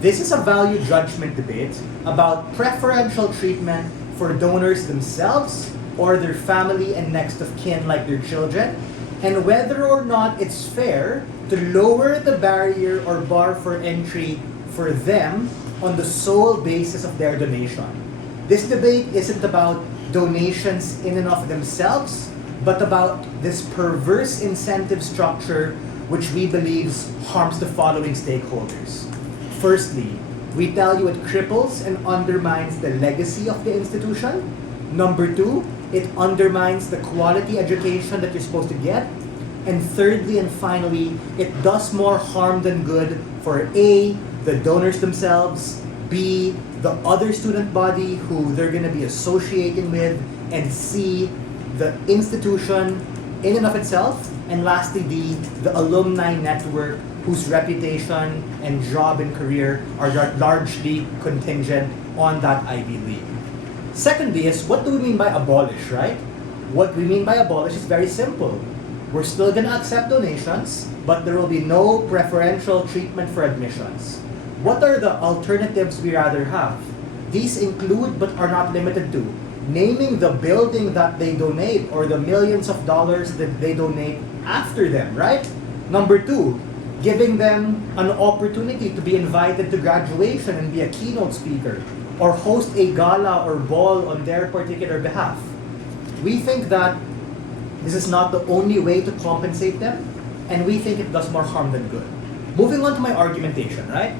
This is a value judgment debate about preferential treatment for donors themselves or their family and next of kin like their children, and whether or not it's fair to lower the barrier or bar for entry for them on the sole basis of their donation. This debate isn't about donations in and of themselves, but about this perverse incentive structure which we believe harms the following stakeholders. Firstly, we tell you it cripples and undermines the legacy of the institution. Number two, it undermines the quality education that you're supposed to get. And thirdly and finally, it does more harm than good for A, the donors themselves, B, the other student body who they're going to be associating with, and C, the institution in and of itself, and lastly D, the alumni network whose reputation and job and career are largely contingent on that Ivy League. Secondly is, what do we mean by abolish, right? What we mean by abolish is very simple. We're still going to accept donations, but there will be no preferential treatment for admissions. What are the alternatives we rather have? These include, but are not limited to, naming the building that they donate or the millions of dollars that they donate after them, right? Number two, giving them an opportunity to be invited to graduation and be a keynote speaker, or host a gala or ball on their particular behalf. We think that this is not the only way to compensate them, and we think it does more harm than good. Moving on to my argumentation, right?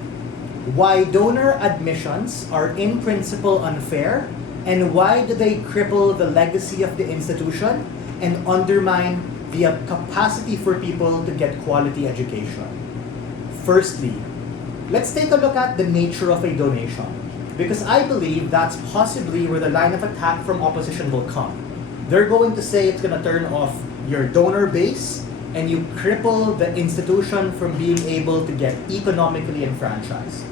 Why donor admissions are in principle unfair, and why do they cripple the legacy of the institution and undermine the capacity for people to get quality education. Firstly, let's take a look at the nature of a donation, because I believe that's possibly where the line of attack from opposition will come. They're going to say it's going to turn off your donor base and you cripple the institution from being able to get economically enfranchised.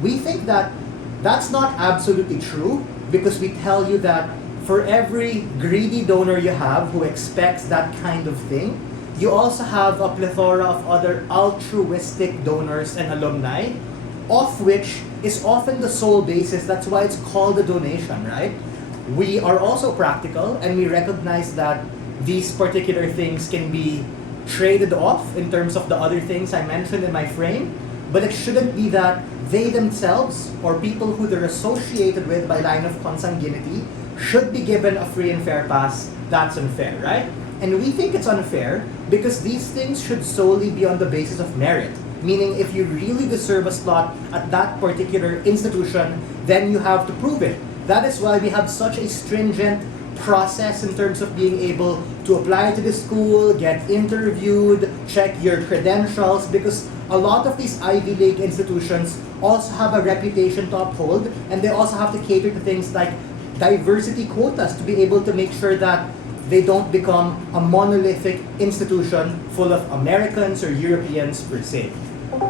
We think that that's not absolutely true, because we tell you that for every greedy donor you have who expects that kind of thing, you also have a plethora of other altruistic donors and alumni, of which is often the sole basis. That's why it's called a donation, right? We are also practical, and we recognize that these particular things can be traded off in terms of the other things I mentioned in my frame, but it shouldn't be that they themselves or people who they're associated with by line of consanguinity should be given a free and fair pass. That's unfair, right? And we think it's unfair because these things should solely be on the basis of merit. Meaning, if you really deserve a slot at that particular institution, then you have to prove it. That is why we have such a stringent process in terms of being able to apply to the school, get interviewed, check your credentials, because a lot of these Ivy League institutions also have a reputation to uphold, and they also have to cater to things like diversity quotas to be able to make sure that they don't become a monolithic institution full of Americans or Europeans per se.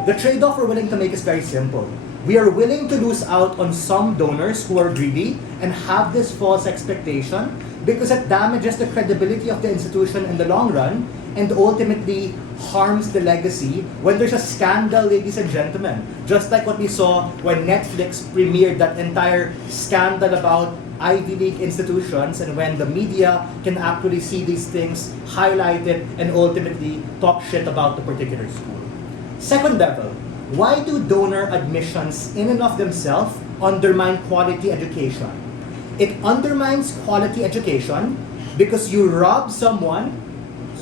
The trade-off we're willing to make is very simple. We are willing to lose out on some donors who are greedy and have this false expectation because it damages the credibility of the institution in the long run and ultimately harms the legacy when there's a scandal, ladies and gentlemen. Just like what we saw when Netflix premiered that entire scandal about Ivy League institutions, and when the media can actually see these things highlighted and ultimately talk shit about the particular school. Second level, why do donor admissions in and of themselves undermine quality education? It undermines quality education because you rob someone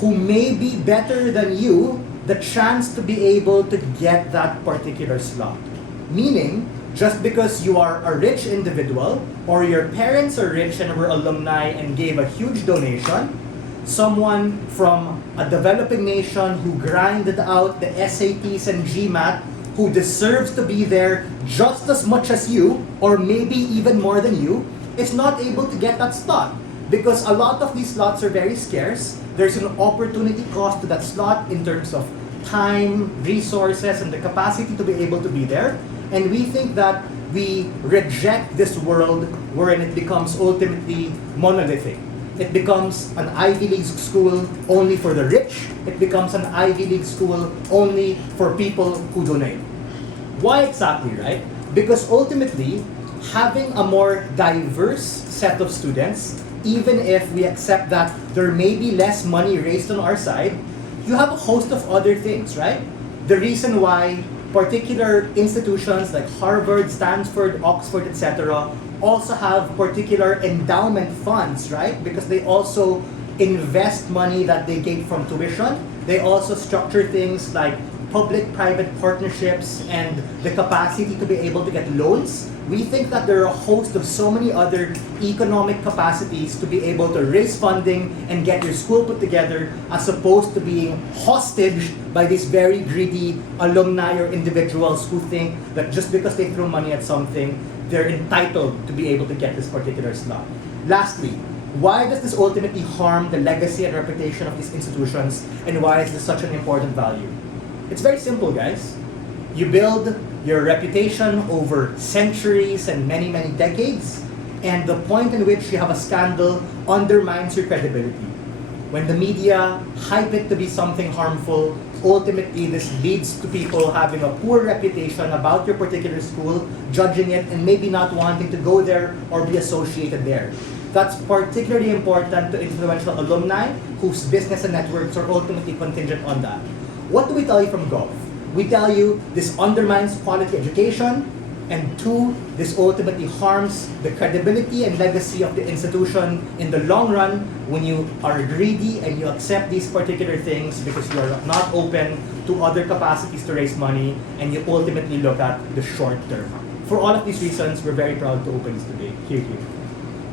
who may be better than you the chance to be able to get that particular slot. Meaning, just because you are a rich individual or your parents are rich and were alumni and gave a huge donation, someone from a developing nation who grinded out the SATs and GMAT, who deserves to be there just as much as you, or maybe even more than you, is not able to get that slot. Because a lot of these slots are very scarce. There's an opportunity cost to that slot in terms of time, resources, and the capacity to be able to be there. And we think that we reject this world wherein it becomes ultimately monolithic. It becomes an Ivy League school only for the rich. It becomes an Ivy League school only for people who donate. Why exactly, right? Because ultimately, having a more diverse set of students, even if we accept that there may be less money raised on our side, you have a host of other things, right? The reason why particular institutions like Harvard, Stanford, Oxford, etc. also have particular endowment funds, right? Because they also invest money that they get from tuition. They also structure things like public-private partnerships and the capacity to be able to get loans. We think that there are a host of so many other economic capacities to be able to raise funding and get your school put together, as opposed to being hostage by these very greedy alumni or individuals who think that just because they throw money at something, they're entitled to be able to get this particular slot. Lastly, why does this ultimately harm the legacy and reputation of these institutions, and why is this such an important value? It's very simple, guys. You build your reputation over centuries and many, many decades, and the point in which you have a scandal undermines your credibility. When the media hype it to be something harmful, ultimately this leads to people having a poor reputation about your particular school, judging it, and maybe not wanting to go there or be associated there. That's particularly important to influential alumni whose business and networks are ultimately contingent on that. What do we tell you from Gulf? We tell you this undermines quality education, and two, this ultimately harms the credibility and legacy of the institution in the long run when you are greedy and you accept these particular things because you are not open to other capacities to raise money, and you ultimately look at the short term. For all of these reasons, we're very proud to open this debate. Here.